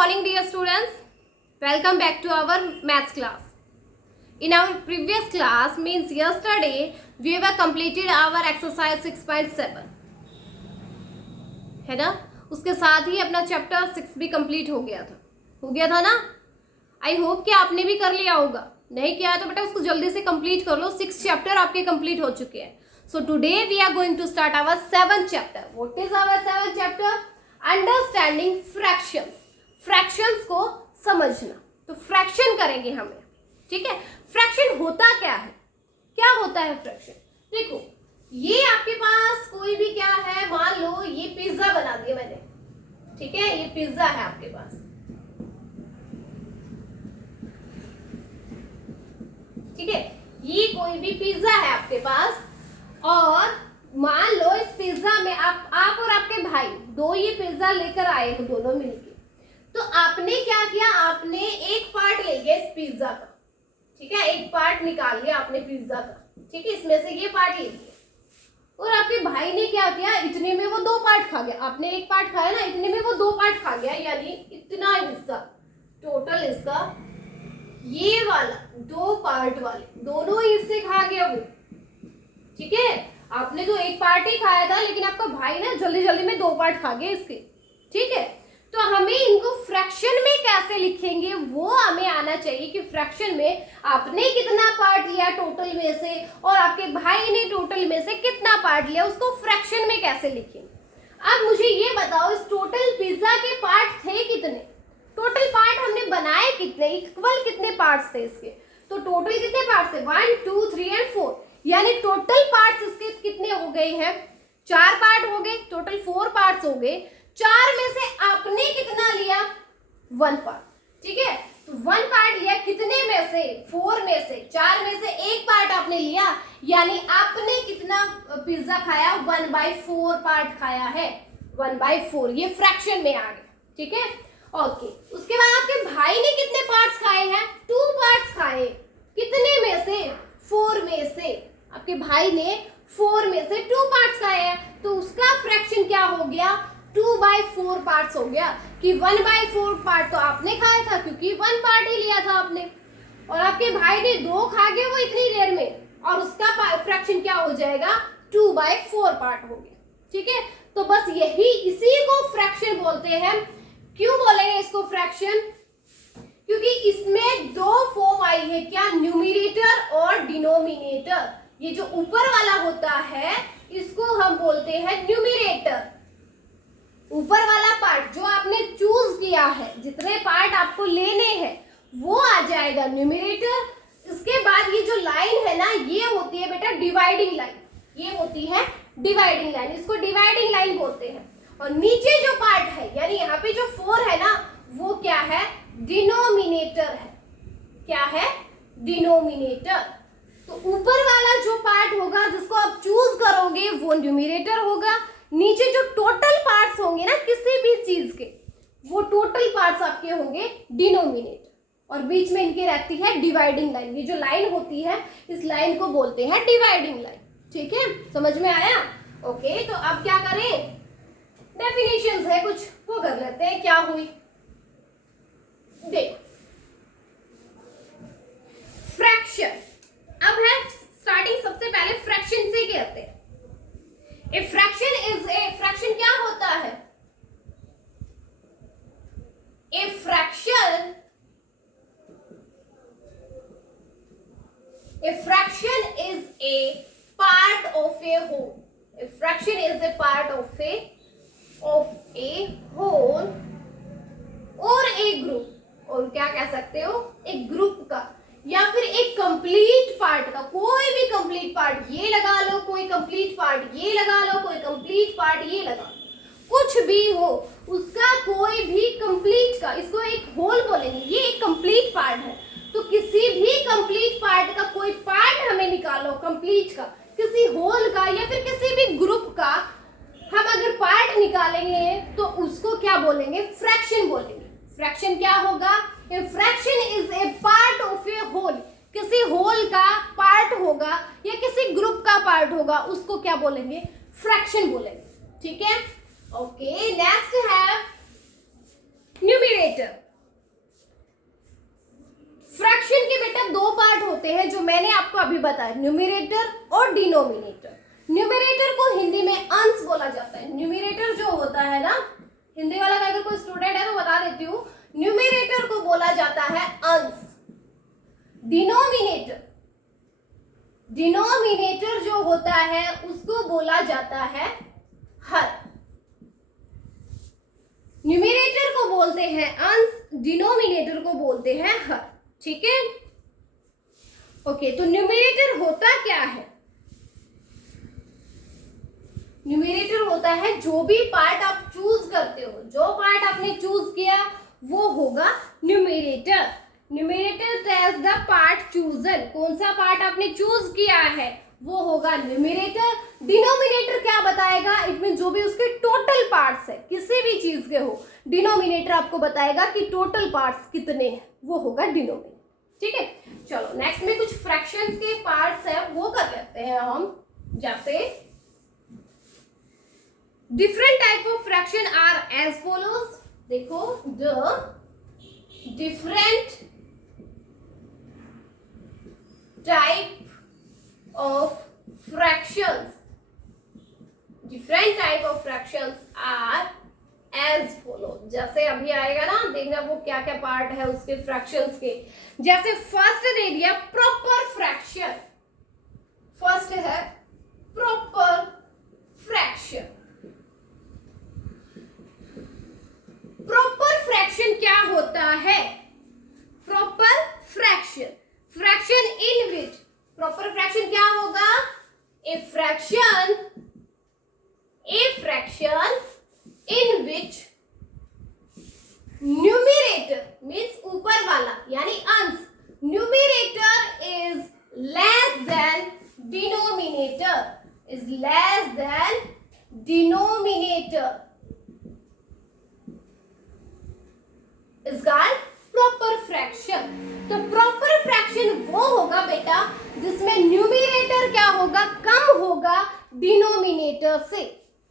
morning, dear students. Welcome back to our maths class. In our previous class, means yesterday, we have completed our exercise 6.7. है ना? उसके साथ ही अपना chapter 6 भी complete हो गया था ना? आई होप कि आपने भी कर लिया होगा. नहीं किया तो बेटा उसको जल्दी से कंप्लीट कर लो. 6 चैप्टर आपके कंप्लीट हो चुके हैं. So today we are going to start our 7th chapter. What is our 7th chapter? Understanding fractions. Fractions को समझना. तो फ्रैक्शन करेंगे हमें. ठीक है. फ्रैक्शन होता क्या है? क्या होता है फ्रैक्शन? देखो, ये आपके पास कोई भी क्या है, मान लो ये पिज्जा बना दिया मैंने. ठीक है, ये पिज्जा है आपके पास. ठीक है, ये कोई भी पिज्जा है आपके पास और मान लो इस पिज्जा में आप और आपके भाई दो ये पिज्जा लेकर आए हो दोनों मिलके. तो आपने क्या किया, आपने एक पार्ट ले गया इस पिज्जा का. ठीक है, एक पार्ट निकाल लिया आपने पिज्जा का. ठीक है, इसमें से ये पार्ट ले लिया और आपके भाई ने क्या किया, इतने में वो दो पार्ट खा गया. आपने एक पार्ट खाया ना, इतने में वो दो पार्ट खा गया, यानी इतना हिस्सा टोटल इसका ये वाला दो पार्ट वाले दोनों हिस्से खा गया वो. ठीक है, आपने तो एक पार्ट ही खाया था लेकिन आपका भाई ना जल्दी जल्दी में दो पार्ट खा गए इसके. ठीक है, तो हमें इनको फ्रैक्शन में कैसे लिखेंगे वो हमें आना चाहिए कि फ्रैक्शन में आपने कितना पार्ट लिया टोटल में से और आपके भाई ने टोटल में से कितना पार्ट लिया, उसको फ्रैक्शन में कैसे लिखेंगे. अब मुझे ये बताओ, इस टोटल पिज्जा के पार्ट थे कितने, टोटल पार्ट हमने बनाए कितने, इक्वल कितने पार्ट्स थे इसके. तो टोटल कितने पार्ट्स थे, 1 2 3 एंड 4, यानी टोटल पार्ट्स इसके कितने हो गए हैं, 4 पार्ट हो गए. टोटल 4 पार्ट्स हो गए. 4 में से आपने कितना लिया, 1 पार्ट. ठीक है, तो 1 पार्ट लिया कितने में से, 4 में से. 4 में से एक पार्ट आपने लिया, यानी आपने कितना पिज्जा खाया, 1/4 पार्ट खाया है. 1/4 ये फ्रैक्शन में आ गया. ठीक है, ओके. उसके बाद आपके भाई ने कितने पार्ट्स खाए हैं, 2 पार्ट्स खाए. कितने में से, 4 में से. आपके भाई ने 4 में से 2 पार्ट्स खाए हैं, तो उसका फ्रैक्शन क्या हो गया, 2/4 पार्ट्स हो गया. कि 1/4 पार्ट तो आपने खाया था क्योंकि 1 पार्ट ही लिया था आपने, और आपके भाई ने 2 खा गए वो इतनी देर में, और उसका फ्रैक्शन क्या हो जाएगा, 2/4 पार्ट हो गया. ठीक है, तो बस यही, इसी को फ्रैक्शन बोलते हैं. क्यों बोलेंगे इसको फ्रैक्शन, क्योंकि इसमें दो फॉर्म आई है, क्या, न्यूमरेटर और डिनोमिनेटर. ये जो ऊपर वाला होता है इसको हम बोलते हैं न्यूमरेटर. ऊपर वाला पार्ट जो आपने चूज किया है, जितने पार्ट आपको लेने हैं वो आ जाएगा न्यूमरेटर. इसके बाद ये जो लाइन है ना, ये होती है बेटा डिवाइडिंग लाइन. ये होती है डिवाइडिंग लाइन, इसको डिवाइडिंग लाइन बोलते हैं. और नीचे जो पार्ट है, यानी यहाँ पे जो 4 है ना, वो क्या है, डिनोमिनेटर है. क्या है, डिनोमिनेटर. तो ऊपर वाला जो पार्ट होगा जिसको आप चूज करोगे वो न्यूमरेटर होगा. नीचे जो टोटल पार्ट्स होंगे ना किसी भी चीज के, वो टोटल पार्ट्स आपके होंगे डिनोमिनेटर. और बीच में इनकी रहती है डिवाइडिंग लाइन. ये जो लाइन होती है इस लाइन को बोलते हैं डिवाइडिंग लाइन. ठीक है, समझ में आया. ओके, तो अब क्या करें, डेफिनेशंस है कुछ वो कर लेते हैं. क्या हुई, देखो, फ्रैक्शन. अब है स्टार्टिंग, सबसे पहले फ्रैक्शन से करते हैं. ए फ्रैक्शन इज ए, फ्रैक्शन क्या होता है, a fraction is a part of a whole. A fraction is a part of a whole और एक ग्रुप, और क्या कह सकते हो, एक ग्रुप का या फिर एक कंप्लीट पार्ट का. कोई भी कंप्लीट पार्ट ये लगा लो, कोई कंप्लीट पार्ट ये लगा लो, कोई कंप्लीट पार्ट ये लगा लो, कुछ भी हो उसका कोई भी कंप्लीट का, इसको एक होल बोलेंगे. ये एक कंप्लीट पार्ट है. तो किसी भी कंप्लीट पार्ट का कोई पार्ट हमें निकालो, कंप्लीट का, किसी होल का या फिर किसी भी ग्रुप का हम अगर पार्ट निकालेंगे तो उसको क्या बोलेंगे, फ्रैक्शन बोलेंगे. फ्रैक्शन क्या होगा, a fraction is a part of a whole. किसी होल का पार्ट होगा या किसी ग्रुप का पार्ट होगा, उसको क्या बोलेंगे, फ्रैक्शन बोलेंगे. ठीक है, ओके. नेक्स्ट है न्यूमरेटर. होते हैं जो मैंने आपको अभी बताया, न्यूमरेटर और डिनोमिनेटर। न्यूमरेटर को हिंदी में अंश बोला जाता है। न्यूमरेटर जो होता है ना, हिंदी वाला का अगर कोई स्टूडेंट है तो बता देती हूँ, न्यूमरेटर को बोला जाता है अंश। डिनोमिनेटर जो होता है उसको बोला जाता है हर। न्यूमरेटर को बोलते हैं अंश, डिनोमिनेटर को बोलते हैं हर। ठीक है, ओके। तो न्यूमरेटर होता क्या है? न्यूमरेटर होता है जो भी पार्ट आप चूज करते हो, जो पार्ट आपने चूज किया वो होगा numerator. Numerator tells the part chosen, कौन सा पार्ट आपने चूज किया है वो होगा न्यूमरेटर। डिनोमिनेटर क्या बताएगा? इट मीन जो भी उसके टोटल पार्ट्स है किसी भी चीज के हो, डिनोमिनेटर आपको बताएगा कि टोटल पार्ट्स कितने हैं, वो होगा डिनोमिनेटर। ठीक है, चलो नेक्स्ट में कुछ फ्रैक्शंस के पार्ट्स है वो कर लेते हैं हम। जैसे different type of fraction are as follows. देखो, the different type of fractions, different type of fractions are as follow. जैसे अभी आएगा ना, देखना वो क्या क्या पार्ट है उसके फ्रैक्शंस के। जैसे फर्स्ट दे दिया प्रॉपर फ्रैक्शन, फर्स्ट है प्रॉपर फ्रैक्शन। प्रॉपर फ्रैक्शन क्या होता है? Proper fraction, fraction in which, proper fraction क्या होगा? A fraction in which numerator means ऊपर वाला यानी अंश, numerator is less than denominator, is less than denominator is called proper fraction। तो proper fraction वो होगा बेटा जिसमें न्यूमरेटर क्या होगा? कम होगा डिनोमिनेटर से।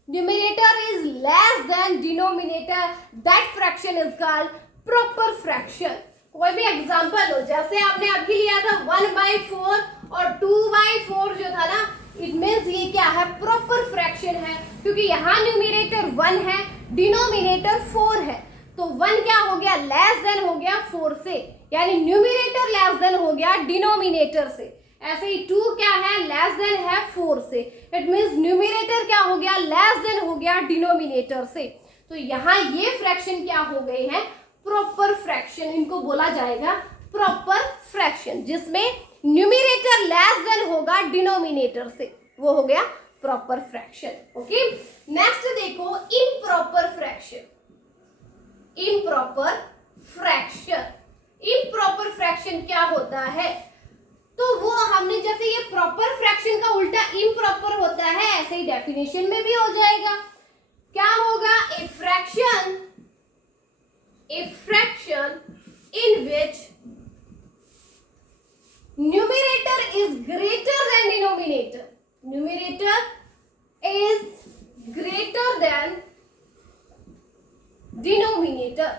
Numerator is less than denominator, that fraction is called proper fraction। कोई भी एग्जांपल हो, जैसे आपने अभी लिया था 1/4 और 2/4 जो था ना, इट मीन्स ये क्या है? प्रॉपर फ्रैक्शन है, क्योंकि यहाँ न्यूमरेटर 1 है, डिनोमिनेटर 4 है। तो 1 क्या हो गया? लेस देन हो गया 4 से, यानी न्यूमरेटर लेस देन हो गया डिनोमिनेटर से। ऐसे ही 2 क्या है? लेस देन है 4 से। इट मीन्स न्यूमरेटर क्या हो गया? लेस देन हो गया डिनोमिनेटर से। तो यहाँ ये फ्रैक्शन क्या हो गए हैं? प्रॉपर फ्रैक्शन, इनको बोला जाएगा प्रॉपर फ्रैक्शन, जिसमें न्यूमरेटर लेस देन होगा डिनोमिनेटर से, वो हो गया प्रॉपर फ्रैक्शन। ओके, नेक्स्ट देखो improper fraction. Improper fraction, improper fraction क्या होता है? तो वो हमने जैसे ये प्रॉपर फ्रैक्शन का उल्टा इम्प्रॉपर होता है, ऐसे ही डेफिनेशन में भी हो जाएगा। क्या होगा? A fraction in which numerator is greater than denominator, numerator is greater than denominator,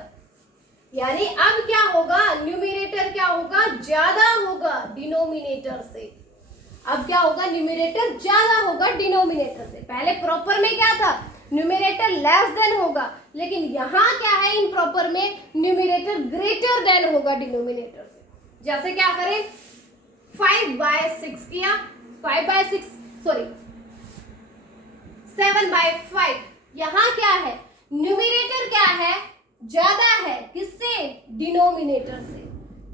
यानी अब क्या होगा? न्यूमरेटर क्या होगा? ज्यादा होगा डिनोमिनेटर से। अब क्या होगा? न्यूमरेटर ज्यादा होगा डिनोमिनेटर से। पहले प्रॉपर में क्या था? न्यूमरेटर लेस देन होगा, लेकिन यहाँ क्या है? इम्प्रॉपर में न्यूमरेटर ग्रेटर देन होगा डिनोमिनेटर से। जैसे क्या करें? 5/6 किया, 7/5, यहाँ क्या है? न्यूमरेटर क्या है? ज्यादा है, किससे? डिनोमिनेटर से।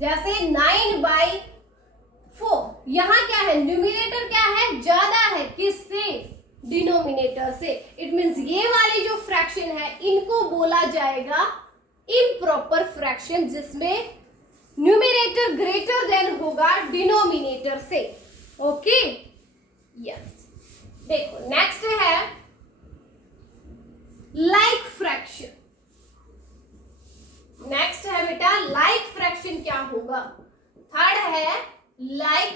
जैसे 9/4, यहाँ क्या है? न्यूमरेटर क्या है? ज्यादा है, किससे? डिनोमिनेटर से। इट मींस ये वाली जो फ्रैक्शन है इनको बोला जाएगा इम्प्रॉपर फ्रैक्शन, जिसमें न्यूमरेटर ग्रेटर देन होगा डिनोमिनेटर से। Okay, yes. देखो नेक्स्ट है लाइक फ्रैक्शन। नेक्स्ट है बेटा लाइक फ्रैक्शन क्या होगा? थर्ड है लाइक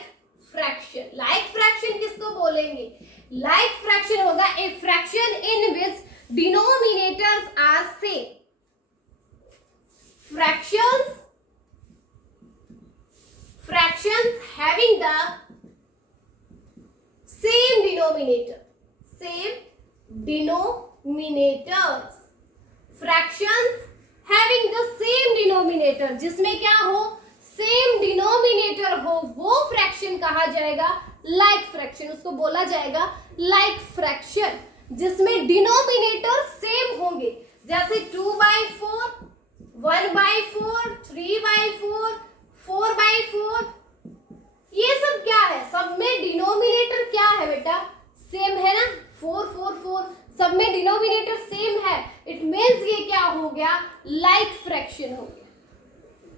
फ्रैक्शन। लाइक फ्रैक्शन किसको बोलेंगे? लाइक फ्रैक्शन होगा a fraction in which denominators are fractions having the same denominators, fractions having the same denominator, जिसमें क्या हो, सेम डिनोमिनेटर हो, वो फ्रैक्शन कहा जाएगा लाइक फ्रैक्शन, उसको बोला जाएगा लाइक फ्रैक्शन, जिसमें डिनोमिनेटर सेम होंगे, जैसे 2/4, 1/4, 3/4, 4/4, ये सब क्या है, सब में डिनोमिनेटर क्या है बेटा, सेम है ना, 4 4 4, सब में डिनोमिनेटर सेम है, इट मींस ये क्या हो गया, लाइक फ्रैक्शन हो गया,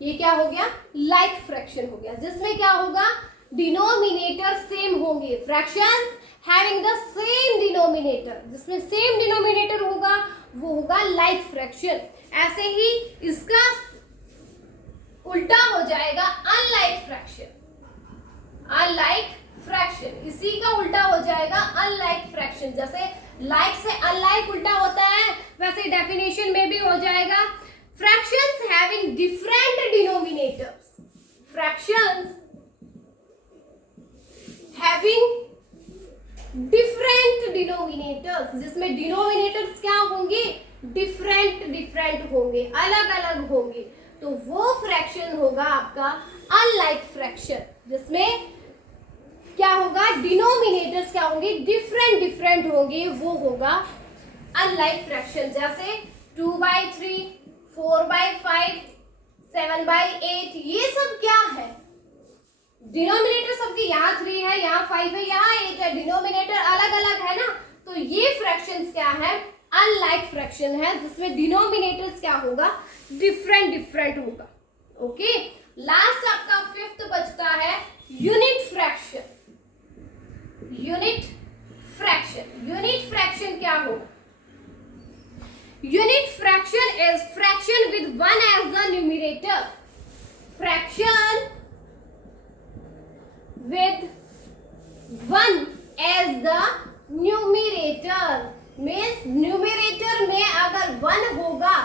ये क्या हो गया, लाइक फ्रैक्शन हो गया, जिसमें क्या होगा, डिनोमिनेटर सेम होंगे, fractions having the same denominator, जिसमें सेम डिनोमिनेटर होगा वो होगा लाइक फ्रैक्शन। ऐसे ही इसका उल्टा हो जाएगा अनलाइक फ्रैक्शन, अनलाइक फ्रैक्शन, इसी का उल्टा हो जाएगा अनलाइक फ्रैक्शन, जैसे लाइक से अनलाइक उल्टा होता है वैसे डेफिनेशन में भी हो जाएगा, fractions having different denominators, fractions having different denominators, जिसमें डिनोमिनेटर्स क्या होंगे, डिफरेंट होंगे, अलग अलग होंगे, तो वो फ्रैक्शन होगा आपका अनलाइक फ्रैक्शन, जिसमें क्या होगा, डिनोमिनेटर्स क्या होंगे, डिफरेंट होंगे, वो होगा अनलाइक फ्रैक्शन, जैसे 2/3, 4/5, 7/8, ये सब क्या है, डिनोमिनेटर सबके यहाँ 3 है, यहाँ 5 है, यहाँ 8 है, डिनोमिनेटर अलग अलग है ना, तो ये फ्रैक्शंस क्या है, अनलाइक फ्रैक्शन है, जिसमें डिनोमिनेटर्स क्या होगा, डिफरेंट होगा। ओके, लास्ट आपका 5th बचता है यूनिट फ्रैक्शन। यूनिट फ्रैक्शन क्या होगा, unit fraction is fraction with 1 as the numerator, fraction with 1 as the numerator, means numerator में अगर 1 होगा,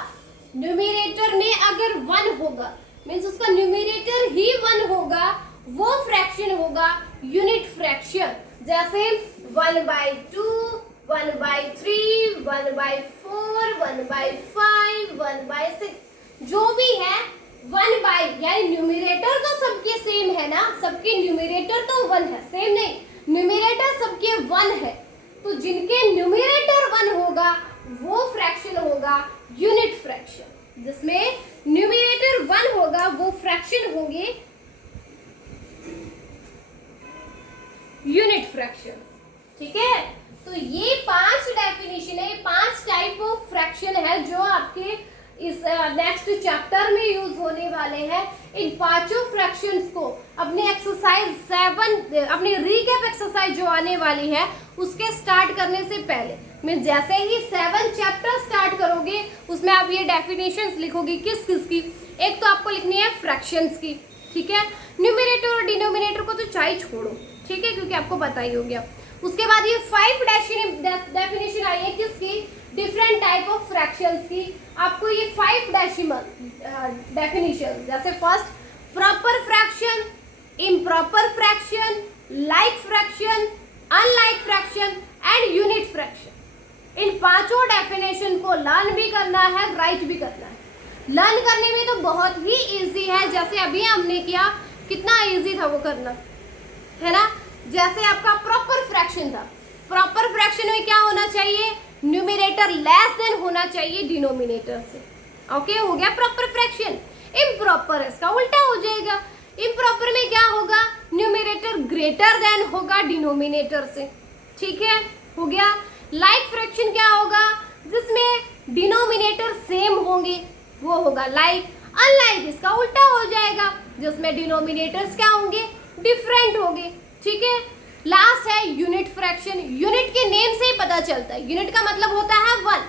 numerator में अगर 1 होगा means उसका numerator ही 1 होगा, वो फ्रैक्शन होगा यूनिट फ्रैक्शन, जैसे 1/2, 1/3, 1/4, 1/5, 1/6, जो भी है 1/, यानी न्यूमरेटर तो सबके सेम है ना, सबके न्यूमरेटर तो 1 है, सेम नहीं, न्यूमरेटर सबके 1 है, तो जिनके न्यूमरेटर 1 होगा वो फ्रैक्शन होगा यूनिट फ्रैक्शन, जिसमें न्यूमरेटर 1 होगा वो फ्रैक्शन होंगे यूनिट फ्रैक्शन। ठीक है, तो ये 5 डेफिनेशन है, 5 टाइप ऑफ फ्रैक्शन है जो आपके इस नेक्स्ट चैप्टर में यूज होने वाले हैं। इन 5 फ्रैक्शंस को अपने एक्सरसाइज 7, अपनी रीकैप एक्सरसाइज जो आने वाली है उसके स्टार्ट करने से पहले मैं जैसे ही 7 चैप्टर स्टार्ट करोगे उसमें आप ये डेफिनेशंस लिखोगे, किस की, एक तो आपको लिखनी है फ्रैक्शंस की, ठीक है, न्यूमरेटर और डिनोमिनेटर को तो चाहे छोड़ो, ठीक है, क्योंकि आपको पता ही हो गया। उसके बाद ये 5 डेफिनेशन आई है किसकी, डिफरेंट टाइप ऑफ फ्रैक्शंस की, आपको ये 5 डेफिनेशन, जैसे first proper fraction, improper fraction, like fraction, unlike fraction and unit fraction, in 5 definition को लर्न भी करना है, राइट भी करना है। लर्न करने में तो बहुत ही इजी है, जैसे अभी हमने किया, कितना इजी था वो करना, है ना, जैसे आपका प्रॉपर फ्रैक्शन था, प्रॉपर फ्रैक्शन में क्या होना चाहिए, न्यूमरेटर लेस देन होना चाहिए डिनोमिनेटर से, ओके, हो गया प्रॉपर फ्रैक्शन। इम्प्रॉपर इसका उल्टा हो जाएगा, इम्प्रॉपर में क्या होगा, न्यूमरेटर ग्रेटर देन होगा डिनोमिनेटर से, ठीक है, हो गया। लाइक फ्रैक्शन क्या होगा, जिसमें डिनोमिनेटर सेम होंगे वो होगा लाइक। अनलाइक इसका उल्टा हो जाएगा, जिसमें डिनोमिनेटर्स क्या होंगे, डिफरेंट होंगे, ठीक है। लास्ट है यूनिट फ्रैक्शन, यूनिट के नेम से ही पता चलता है, यूनिट का मतलब होता है 1,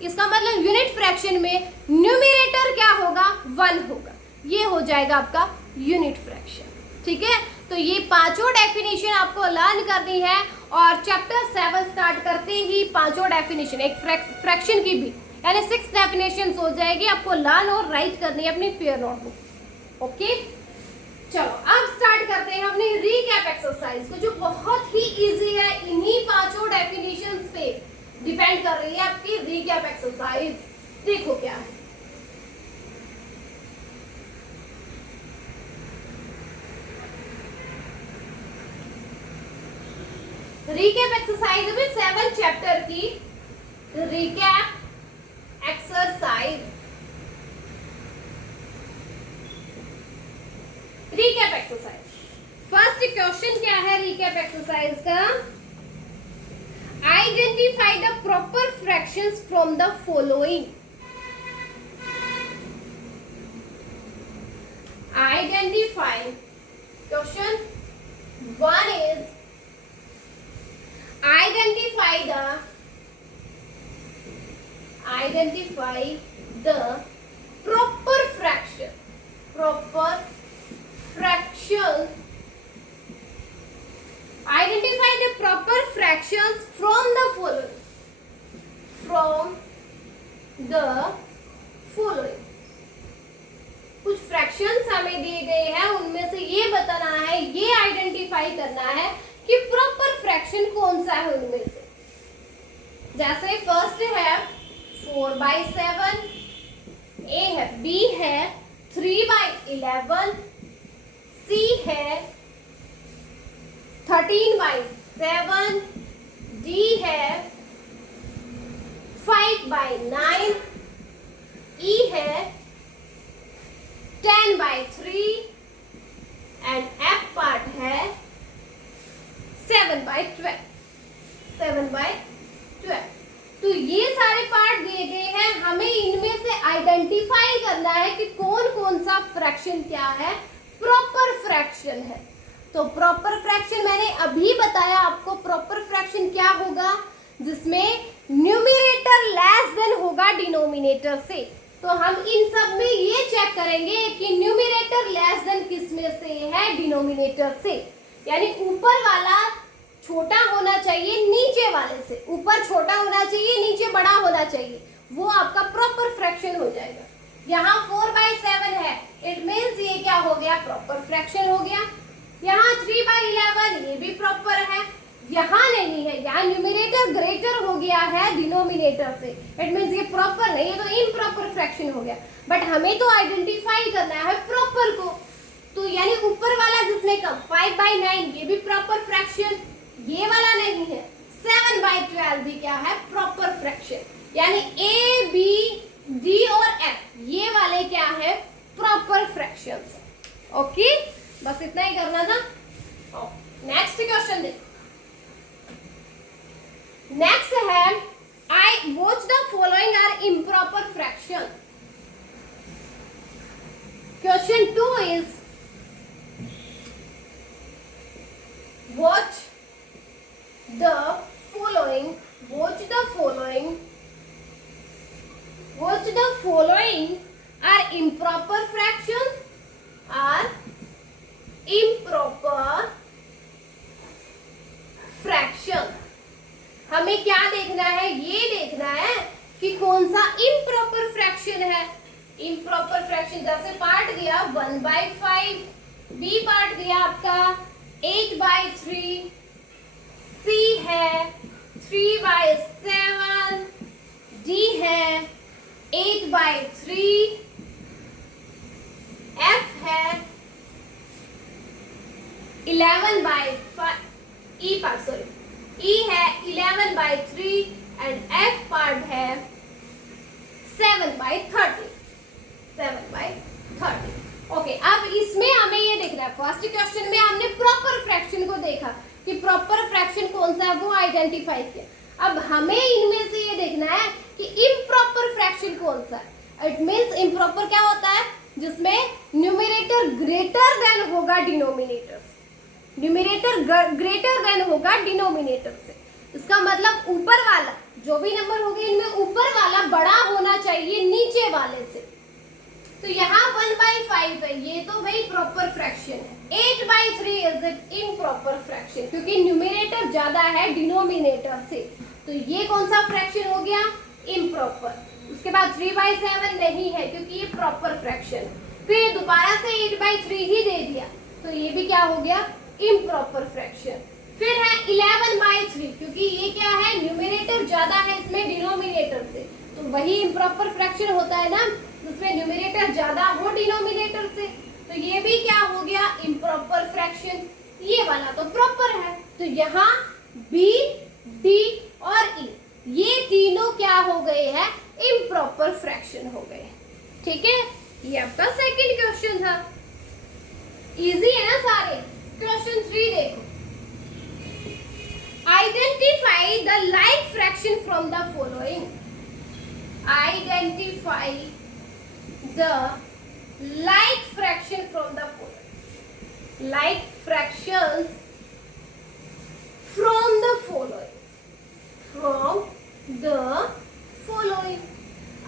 इसका मतलब यूनिट फ्रैक्शन में न्यूमरेटर क्या होगा, 1 होगा, ये हो जाएगा आपका यूनिट फ्रैक्शन, ठीक है। तो ये 5 डेफिनेशन आपको लर्न करनी है और चैप्टर 7 स्टार्ट करते ही 5 डेफिनेशन, एक फ्रैक्शन की भी, यानी 6 डेफिनेशन हो जाएगी, आपको लर्न और राइट करनी है अपनी फेयर नोटबुक, ओके। चलो अब स्टार्ट करते हैं अपनी रीकैप एक्सरसाइज को, जो बहुत ही इजी है। इन्हीं पांचों डेफिनेशंस पे डिपेंड कर रही है आपकी रीकैप एक्सरसाइज। देखो क्या है। रीकैप एक्सरसाइज में 7 चैप्टर की recap exercise. Recap exercise first question क्या है रीकैप एक्सरसाइज का? Identify the proper fractions from the following. Identify, question 1 is identify the proper fraction identify the proper fractions from the following। कुछ fractions हमें दिए गए हैं, उनमें से ये बताना है, ये आइडेंटिफाई करना है कि प्रॉपर फ्रैक्शन कौन सा है उनमें से। जैसे फर्स्ट है 4/7, ए है, बी है 3/11, सी है 13/7, डी है 5/9, ई है 10/3 एंड एफ पार्ट है 7/12। तो ये सारे पार्ट दिए गए हैं, हमें इनमें से आइडेंटिफाई करना है कि कौन कौन सा फ्रैक्शन क्या है, प्रॉपर फ्रैक्शन है। तो प्रॉपर फ्रैक्शन मैंने अभी बताया आपको। प्रॉपर फ्रैक्शन क्या होगा? जिसमें न्यूमरेटर लेस देन होगा डिनोमिनेटर से। तो हम इन सब में ये चेक करेंगे कि न्यूमरेटर लेस देन किस में से है, डिनोमिनेटर से। यानी ऊपर वाला छोटा होना चाहिए नीचे वाले से, ऊपर छोटा होना चाहिए नीचे बड़ा होना चाहिए, वो आपका प्रॉपर फ्रैक्शन हो जाएगा। यहाँ 4/7 है, इट मीन्स ये क्या हो गया, प्रॉपर फ्रैक्शन हो गया। यहाँ 3/11 ये भी प्रॉपर है, यहाँ नहीं है, यहाँ न्यूमरेटर ग्रेटर हो गया है डिनोमिनेटर से, इट मीन्स ये प्रॉपर नहीं है, तो इम्प्रॉपर फ्रैक्शन हो गया। बट हमें तो आइडेंटिफाई करना है प्रॉपर को, तो यानी ऊपर वाला जिसमें कम 5/9 ये भी प्रॉपर फ्रैक्शन, ये वाला नहीं है। 7/12 भी क्या है, प्रॉपर फ्रैक्शन। यानी ए, बी, डी और एफ ये वाले क्या है, प्रॉपर फ्रैक्शंस। ओके, बस इतना ही करना था। नेक्स्ट क्वेश्चन देखो। नेक्स्ट है I what the following are improper fraction. Question 2 is watch the following are improper fractions, हमें क्या देखना है, ये देखना है कि कौन सा इम्प्रॉपर फ्रैक्शन है। इम्प्रॉपर फ्रैक्शन जैसे पार्ट दिया 1/5, बी पार्ट दिया आपका 8/3, सी है 3/7, डी है 8/3, एफ है 11/5, ई है 11/3 एंड एफ पार्ट है 7/30। ओके, अब इसमें हमें ये देखना है, फर्स्ट क्वेश्चन में हमने प्रॉपर फ्रैक्शन को देखा कि प्रॉपर फ्रैक्शन कौन सा है, वो आइडेंटिफाई किया। अब हमें इनमें से ये देखना है कि इम्प्रॉपर फ्रैक्शन कौन सा है। इट मींस इम्प्रॉपर क्या होता है, जिसमें न्यूमरेटर ग्रेटर देन होगा डिनोमिनेटर से, न्यूमरेटर ग्रेटर देन होगा डिनोमिनेटर से। इसका मतलब ऊपर वाला जो भी नंबर होंगे इनमें ऊपर वाला बड़ा होना चाहिए नीचे वाले से। तो यहाँ 1/5 है, ये तो भाई प्रॉपर फ्रैक्शन है। 8/3 इज इट इम्प्रॉपर फ्रैक्शन, क्योंकि न्यूमरेटर ज्यादा है डिनोमिनेटर से, तो ये कौन सा फ्रैक्शन हो गया, इम्प्रॉपर। उसके बाद 3/7 नहीं है क्योंकि ये प्रॉपर फ्रैक्शन। फिर दोबारा से 8/3 ही दे दिया, तो ये भी क्या हो गया, इम्प्रॉपर फ्रैक्शन। फिर है 11/3, क्योंकि ये क्या है, न्यूमरेटर ज्यादा है इसमें डिनोमिनेटर से, तो वही इम्प्रॉपर फ्रैक्शन होता है ना, उसमें न्यूमरेटर ज्यादा हो डिनोमिनेटर से, तो ये भी क्या हो गया, इम्प्रॉपर फ्रैक्शन। ये वाला तो प्रॉपर है, तो यहाँ बी, डी और ई ये तीनों क्या हो गए हैं, इम्प्रॉपर फ्रैक्शन हो गए। ठीक है, ये आपका सेकंड क्वेश्चन था। इजी है ना सारे। क्वेश्चन 3 देखो, identify the like fraction from the following. Identify the like fraction from the following. Like fractions from the following, from the following.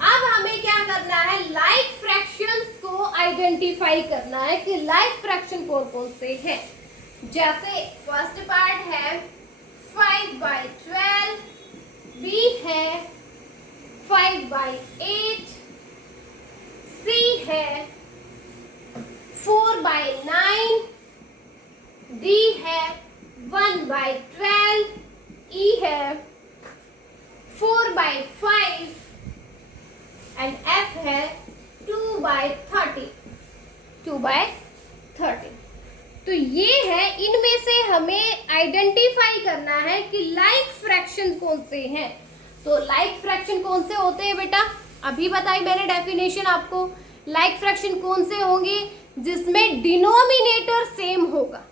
अब हमें क्या करना है, लाइक फ्रैक्शंस को आइडेंटिफाई करना है कि लाइक फ्रैक्शन कौन कौन से हैं। जैसे फर्स्ट पार्ट है 5/12, बी है 5/8, सी है 4/9, डी है 1/12, ई है 4/5 एंड एफ है 2/30, 2/30। तो ये है, इनमें से हमें आइडेंटिफाई करना है कि लाइक फ्रैक्शन कौन से हैं। तो लाइक फ्रैक्शन कौन से होते हैं बेटा, अभी बताई मैंने डेफिनेशन आपको। लाइक फ्रैक्शन कौन से होंगे, जिसमें डिनोमिनेटर सेम होगा,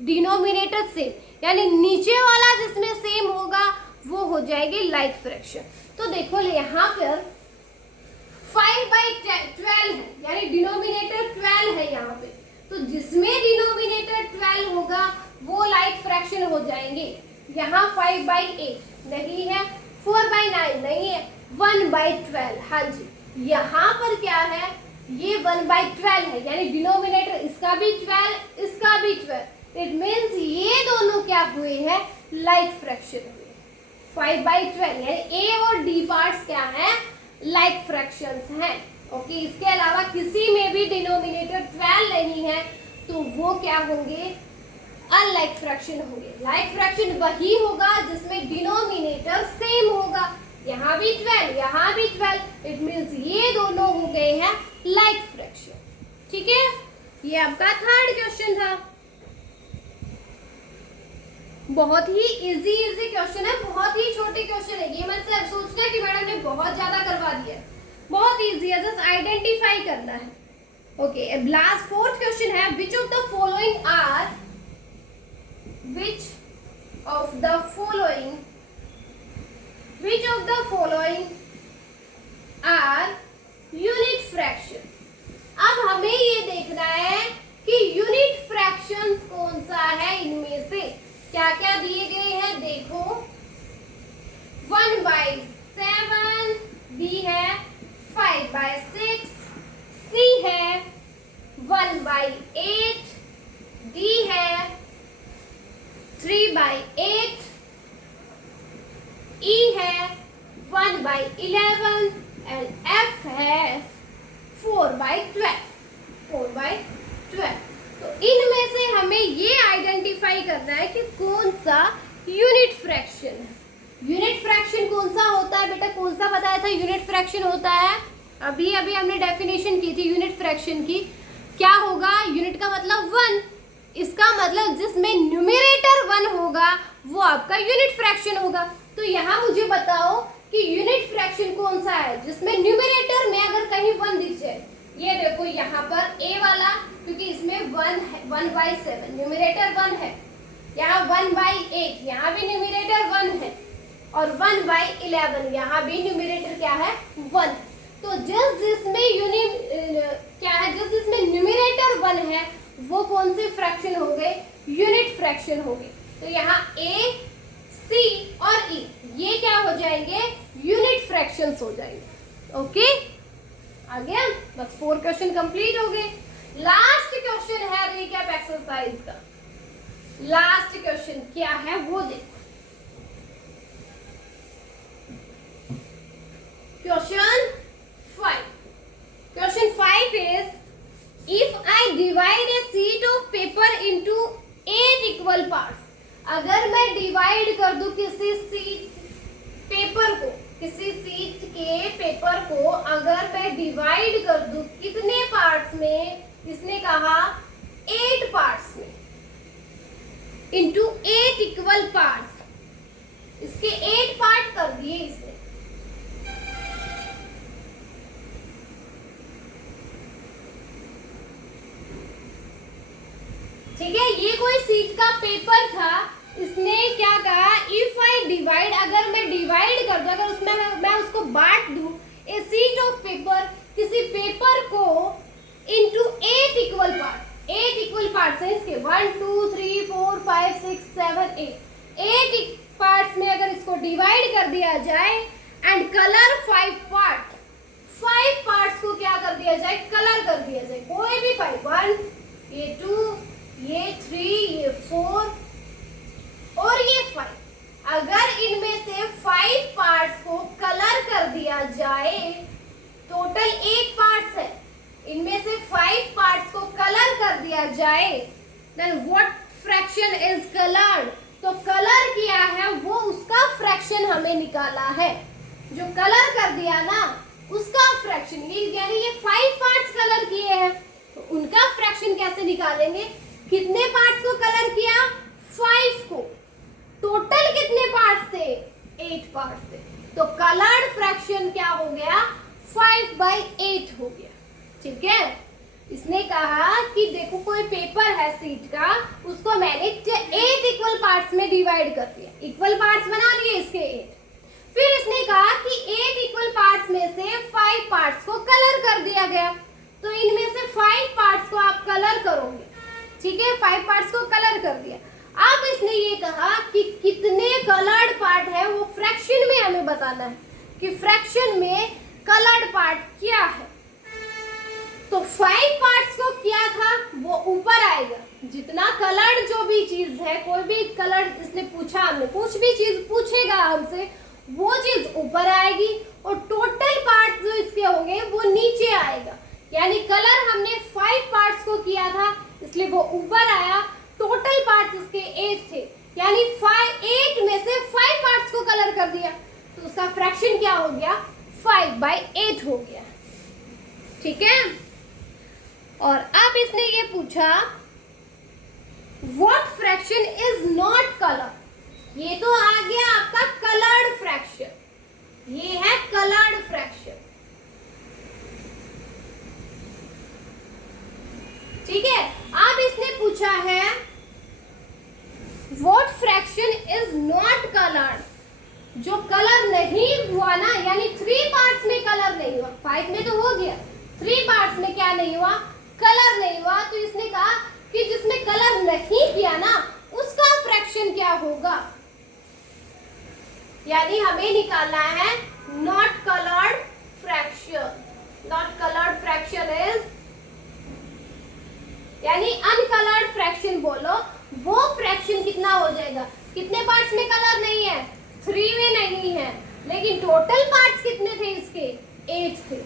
डिनोमिनेटर सेम, यानी नीचे वाला जिसमें सेम होगा वो हो जाएगी लाइक फ्रैक्शन। तो देखो यहाँ पर 5/12 है, यानी डिनोमिनेटर 12 है यहाँ पे, तो जिसमें डिनोमिनेटर 12 होगा वो लाइक फ्रैक्शन हो जाएंगे। यहाँ 5/8 नहीं है, 4/9 नहीं है, 1/12, हाँ जी, यहाँ पर क्या है, ये 1/12 है, यानी डिनोमिनेटर इसका भी 12, इसका भी 12। इट मीन्स ये दोनों क्या हुए हैं, लाइक फ्रैक्शन हुए। 5/12 यानी ए और डी पार्ट्स क्या हैं, लाइक फ्रैक्शंस हैं। ओके, इसके अलावा किसी में भी डिनोमिनेटर 12 नहीं है तो वो क्या होंगे, अनलाइक फ्रैक्शन होंगे। लाइक फ्रैक्शन वही होगा जिसमें डिनोमिनेटर सेम होगा, यहाँ भी 12, यहाँ भी 12। इट मीन्स ये दोनों हो गए हैं लाइक फ्रैक्शन। ठीक है, ये आपका थर्ड क्वेश्चन था। बहुत ही इजी क्वेश्चन है, बहुत ही छोटे क्वेश्चन है। ये मत सोचना कि मैडम ने बहुत ज्यादा करवा दिया, बहुत इजी है, जस्ट आइडेंटिफाई करना है। ओके, लास्ट फोर्थ क्वेश्चन है, which of the following are, which of the following, which of the following are unit fraction. अब हमें ये देखना है कि यूनिट फ्रैक्शंस कौन सा है, इनमें से क्या क्या दिए गए हैं। देखो 1/7, बी है 5/6, सी है 1/8, डी है 3/8, ई है 1/11 एंड एफ है 4/12, 4/12। तो इनमें से हमें ये आइडेंटिफाई करना है कि कौन सा यूनिट फ्रैक्शन है। यूनिट फ्रैक्शन कौन सा होता है बेटा, कौन सा बताया था यूनिट फ्रैक्शन होता है, अभी अभी हमने डेफिनेशन की थी यूनिट फ्रैक्शन की। क्या होगा, यूनिट का मतलब 1, इसका मतलब जिसमें न्यूमरेटर 1 होगा वो आपका यूनिट फ्रैक्शन होगा। तो यहाँ मुझे बताओ कि यूनिट फ्रैक्शन कौन सा है जिसमें न्यूमरेटर में अगर कहीं 1 दिख जाए। ये देखो यहाँ पर ए वाला, क्योंकि इसमें 1 है, 1/7 न्यूमरेटर 1 है, यहाँ 1/8 यहाँ भी न्यूमरेटर 1 है, और 1/11 यहाँ भी न्यूमरेटर क्या है, 1। तो जिसमें न्यूमरेटर 1 है वो कौन से फ्रैक्शन हो गए, यूनिट फ्रैक्शन हो गए। तो यहाँ ए, सी और ई ये क्या हो जाएंगे, यूनिट फ्रैक्शंस हो जाएंगे। ओके, आ गया, बस 4 क्वेश्चन कंप्लीट हो गए। लास्ट क्वेश्चन है रिकैप एक्सरसाइज का। लास्ट क्वेश्चन क्या है वो देखो। Question 5 is, if I divide a sheet of paper into 8 equal parts. अगर मैं डिवाइड कर दूं किसी शीट के पेपर को अगर मैं डिवाइड कर दूं कितने पार्ट्स में, इसने कहा 8 पार्ट्स में, इंटू 8 इक्वल पार्ट्स। इसके 8 पार्ट कर दिए इसने। ठीक है, ये कोई शीट का पेपर था, इसने क्या कहा, इफ आई डिवाइड, अगर मैं डिवाइड कर दूं, अगर उसमें मैं उसको बांट दूं, ए शीट ऑफ पेपर, किसी पेपर को, into 8 equal parts. 8 equal parts है इसके, 1 2 3 4 5 6 7 8 पार्ट्स में अगर इसको डिवाइड कर दिया जाए एंड कलर 5 पार्ट्स को क्या कर दिया जाए, कलर कर दिया जाए, कोई भी 5, 1 ये 2 ये 3 ये 4 और ये 5, अगर इनमें से 5 पार्ट्स को कलर कर दिया जाए, टोटल 8 पार्ट्स है, इनमें से 5 पार्ट्स को कलर कर दिया जाए, then what fraction is coloured. तो कलर किया है वो उसका फ्रैक्शन हमें निकाला है, जो कलर कर दिया ना उसका फ्रैक्शन, यानी ये 5 पार्ट्स कलर किए हैं तो उनका फ्रैक्शन कैसे निकालेंगे। कितने पार्ट्स को कलर किया, 5 को, टोटल कितने पार्ट्स थे, 8 पार्ट्स थे, तो कलर्ड फ्रैक्शन क्या हो गया, 5/8 हो गया। ठीक है, इसने कहा कि देखो कोई पेपर है शीट का, उसको मैंने 8 इक्वल पार्ट्स में डिवाइड कर दिया, इक्वल पार्ट्स बना दिए इसके 8। फिर इसने कहा कि 8 इक्वल पार्ट्स में से 5 पार्ट्स को कलर कर दिया गया, तो इनमें से 5 पार्ट्स को आप कलर करोगे। ठीक है, 5 पार्ट्स को कलर कर दिया। अब इसने ये कहा कि कितने कलर्ड पार्ट है वो फ्रैक्शन में हमें बताना है कि फ्रैक्शन में कलर्ड पार्ट क्या है। तो 5 पार्ट्स को क्या था वो ऊपर आएगा, जितना कलर्ड जो भी चीज है, कोई भी कलर्ड इसने पूछा, हमने कुछ भी चीज पूछेगा हमसे, वो चीज ऊपर आएगी और टोटल पार्ट्स जो इसके होंगे वो नीचे आएगा। यानी कलर हमने 5 पार्ट्स को किया था इसलिए वो ऊपर आया, टोटल पार्ट्स इसके 8 थे, यानी 8 में से 5 पार्ट्स को कलर कर दिया तो उसका फ्रैक्शन क्या हो गया, 5/8 हो गया। ठीक है, और अब इसने ये पूछा what fraction is not colour. ये तो आ गया आपका कलर्ड फ्रैक्शन, ये है कलर्ड फ्रैक्शन। ठीक है, अब इसने पूछा है what fraction is not coloured, जो कलर नहीं हुआ ना, यानी 3 पार्ट्स में कलर नहीं हुआ, 5 में तो हो गया, 3 पार्ट्स में क्या नहीं हुआ, कलर नहीं हुआ। तो इसने कहा कि जिसने कलर नहीं किया ना उसका फ्रैक्शन क्या होगा, यानी हमें निकालना है not coloured fraction. Not coloured fraction is, यानी अनकलर्ड फ्रैक्शन बोलो, वो फ्रैक्शन कितना हो जाएगा, कितने पार्ट्स में कलर नहीं है, 3 में नहीं है, लेकिन टोटल पार्ट्स कितने थे इसके, 8 थे,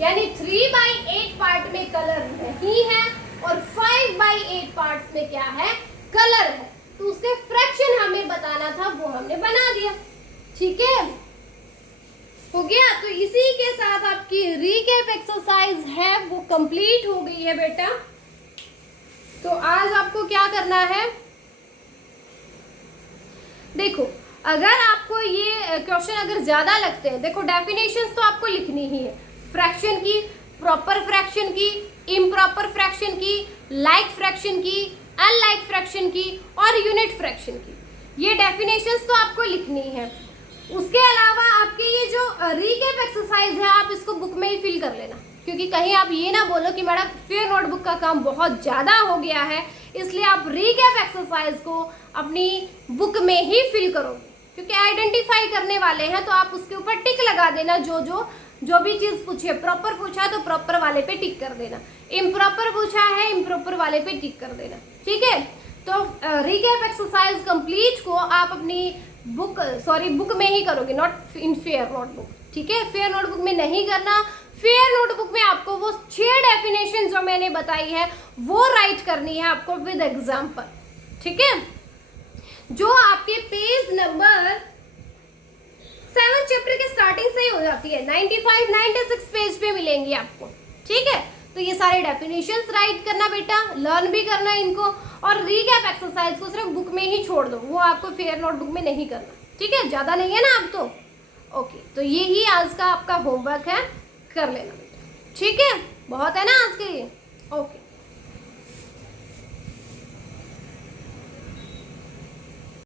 यानी 3/8 पार्ट में कलर नहीं है और 5/8 पार्ट्स में क्या है, कलर है। तो उसके फ्रैक्शन हमें बताना था, वो हमने बना दिया। ठीक है, हो गया। तो इसी के साथ आपकी रीकैप एक्सरसाइज है वो कंप्लीट हो गई है बेटा। तो आज आपको क्या करना है, देखो अगर आपको ये क्वेश्चन अगर ज्यादा लगते हैं, देखो डेफिनेशंस तो आपको लिखनी ही है, फ्रैक्शन की, प्रॉपर फ्रैक्शन की, इम्प्रॉपर फ्रैक्शन की, लाइक फ्रैक्शन की, अनलाइक फ्रैक्शन की और यूनिट फ्रैक्शन की, ये डेफिनेशंस तो आपको लिखनी है। उसके अलावा आपके ये जो रीकैप एक्सरसाइज है आप इसको बुक में ही फिल कर लेना, क्योंकि कहीं आप ये ना बोलो कि मैडम फेयर नोटबुक का काम बहुत ज़्यादा हो गया है, इसलिए आप रीकैप एक्सरसाइज को अपनी बुक में ही फिल करोगे, क्योंकि आइडेंटिफाई करने वाले हैं तो आप उसके ऊपर टिक लगा देना। जो भी चीज़ पूछे, प्रॉपर पूछा तो प्रॉपर वाले पे टिक कर देना, इम्प्रॉपर पूछा है इम्प्रॉपर वाले पे टिक कर देना। ठीक है, तो रीकैप एक्सरसाइज कंप्लीट को आप अपनी बुक में ही करोगे, नॉट इन फेयर नोटबुक। ठीक है, फेयर नोटबुक में नहीं करना। फेयर नोटबुक में आपको वो 6 डेफिनेशन जो मैंने बताई है वो राइट करनी है आपको विद एग्जाम्पल, ठीक है। जो आपके पेज नंबर 7 चैप्टर के स्टार्टिंग से ही हो जाती है, 95 96 पेज पे मिलेंगी आपको, ठीक है। तो ये सारे डेफिनेशंस राइट करना बेटा, लर्न भी करना इनको, और रीकैप एक्सरसाइज को सिर्फ बुक में ही छोड़ दो, वो आपको फेयर नोटबुक में नहीं करना, ठीक है। ज़्यादा नहीं है ना आप तो, ओके। तो यही आज का आपका होमवर्क है, कर लेना बेटा, ठीक है। बहुत है ना आज के लिए, ओके।